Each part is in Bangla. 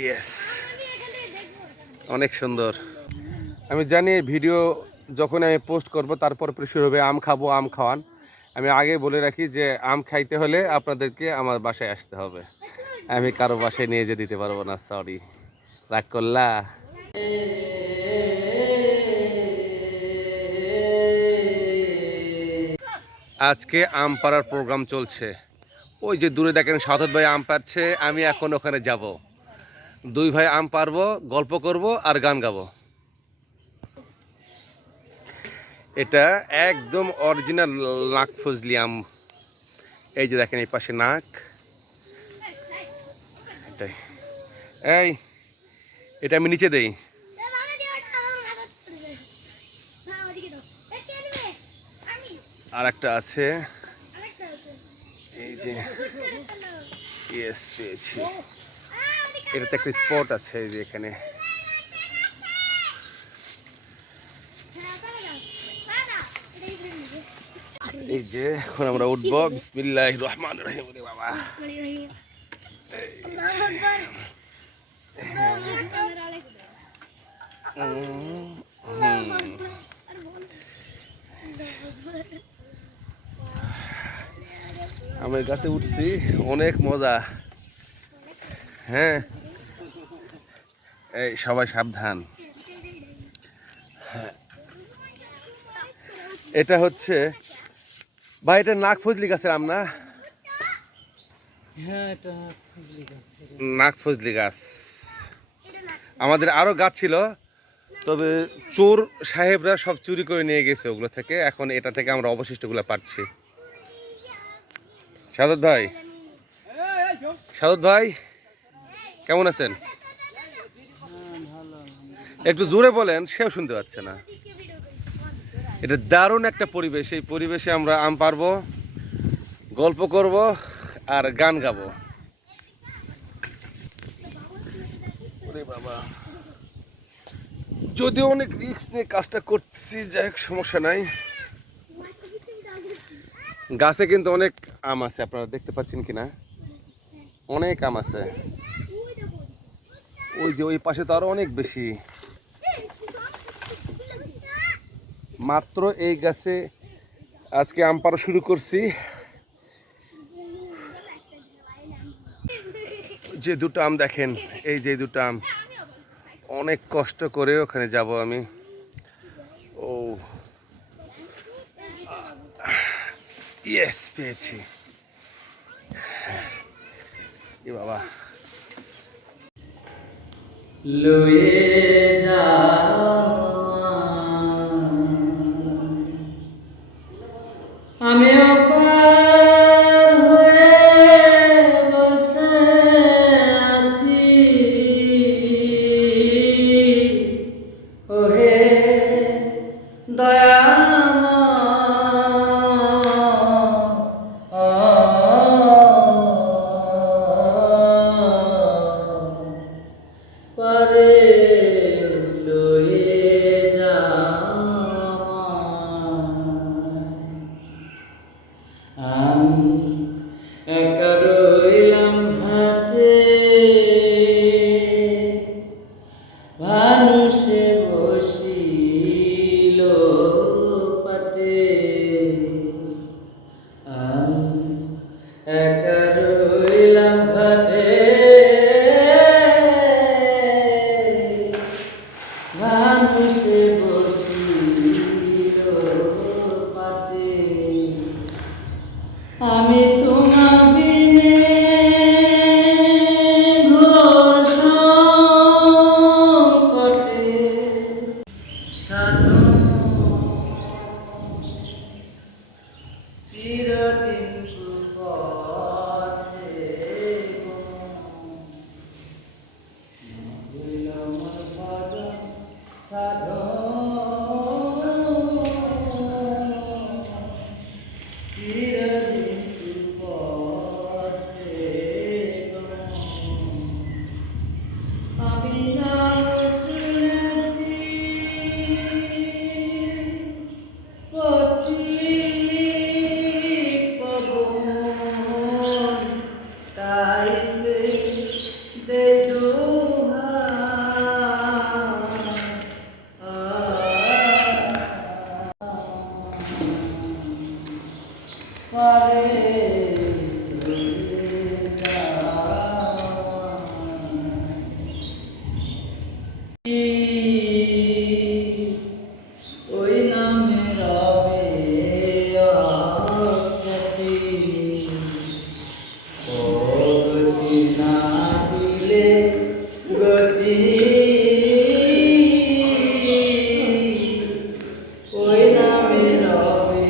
ইয়েস, অনেক সুন্দর। আমি জানি এই ভিডিও যখন আমি পোস্ট করব তারপর শুরু হবে আম খাবো, আম খাওয়ান। আমি আগে বলে রাখি যে আম খাইতে হলে আপনাদেরকে আমার বাসায় আসতে হবে। আমি কারো বাসায় নিয়ে যেতে দিতে পারবো না, সরি। রাগ করলা? আজকে আম পাড়ার প্রোগ্রাম চলছে। ওই যে দূরে দেখেন সাধত ভাই আম পাড়ছে, আমি এখন ওখানে যাব। দুই ভাই আম পারবো, গল্প করব আর গান গাবো। এটা একদম অরিজিনাল নাক ফজলি আম। এই যে দেখেন এই পাশে নাক, এটাই। এই, এটা আমি নিচে দেই। আর একটা আছে, এই যে, ইয়েস পেয়েছি। এটাতে একটা স্পট আছে এই যে এখানে। এই যে এখন আমরা উঠবো। বিসমিল্লাহির রহমানির রহিম। ওরে বাবা, আমি গাছে উঠছি, অনেক মজা। হ্যাঁ, এই সবাই সাবধান। এটা হচ্ছে ভাই, এটা নাক ফজলি গাছের আম না? হ্যাঁ, এটা ফজলি গাছ। নাক ফজলি গাছ। আমাদের আরো গাছ ছিল, তবে চোর সাহেবরা সব চুরি করে নিয়ে গেছে ওগুলো থেকে। এখন এটা থেকে আমরা অবশিষ্টগুলো পাচ্ছি। সাদত ভাই, সাদত ভাই কেমন আছেন? একটু জোরে বলেন, সেও শুনতে পাচ্ছে না। এটা দারুণ একটা পরিবেশ। এই পরিবেশে আমরা আম পারবো, গল্প করব আর গান গাবো। ওরে বাবা, যদিও অনেক রিস্ক নিয়ে কাজটা করছি, যাই হোক সমস্যা নাই। গাছে কিন্তু অনেক আম আছে, আপনারা দেখতে পাচ্ছেন কিনা? অনেক আম আছে। ওই যে ওই পাশে তো আরো অনেক বেশি। মাত্র এই গাছে আজকে আম পাড়া শুরু করছি। যে দুটো আম দেখেন, এই যে দুটো আম, অনেক কষ্ট করে ওখানে যাব আমি। ও ইয়েস, পেয়েছি। এ বাবা, লয়ে যা আমিও পার হয়ে বসে আছি, ওহে দয়াময় পারে লয়ে যা আমি একা রইলাম হাতে, মানুষে বসিল পাটে, আমি একা রইলাম ঘাটে, মানুষে বসিল পাটে, আমি তোমার বিনে ঘোর সংকটে সাধু চিরদিন পথে সাধু চিরদিন পথে আমি নাম শুনেছি পথিক পবন, তাইতে দে ওই নামে রবে আখ্যাতি ও গতি না দিলে গতি ওই নামে রবে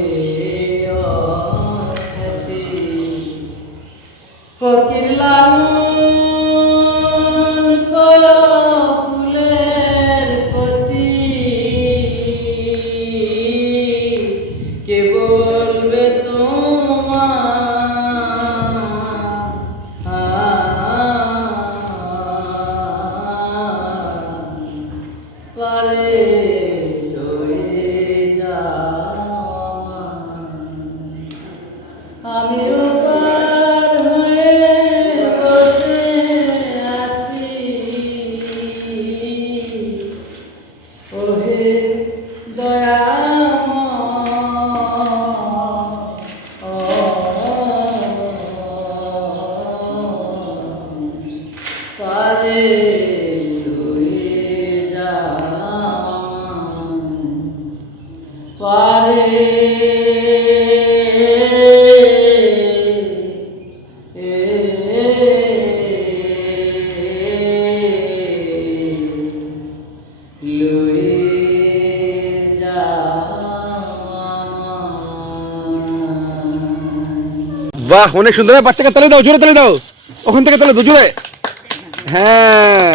আখ্যাতি ফকির লালন করো ফুলের প্রতি কে বলবে তোমার পারে রয়ে যাওয়া আমিও পার হয়ে বসে আছি ওহে পারে রয়ে যাওয়া পারে বাহ, অনেক সুন্দর। বাচ্চাকে তালে দাও, জোরে তালে দাও, ওখান থেকে তালে দাও জোরে। হ্যাঁ,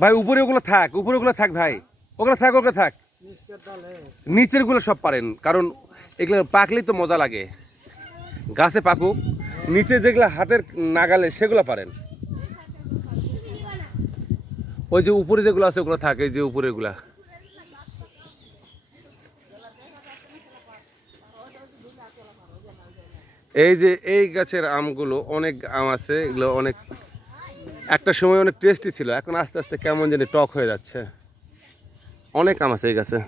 ভাই উপরে ওগুলো থাক, উপরে ওগুলো থাক ভাই, ওগুলো থাক, ওগুলো থাক। নিচের গুলো সব পারেন, কারণ এগুলো পাকলেই তো মজা লাগে। গাছে পাকুক, নিচে যেগুলো হাতের নাগালে সেগুলো পারেন। ওই যে উপরে যেগুলো আছে ওগুলো থাকে, এই যে উপরে গুলা। এই যে এই গাছের আমগুলো, অনেক আম আছে, এগুলো অনেক একটা সময় অনেক টেস্টি ছিল, এখন আস্তে আস্তে কেমন জানি টক হয়ে যাচ্ছে। অনেক আম আছে এই গাছে।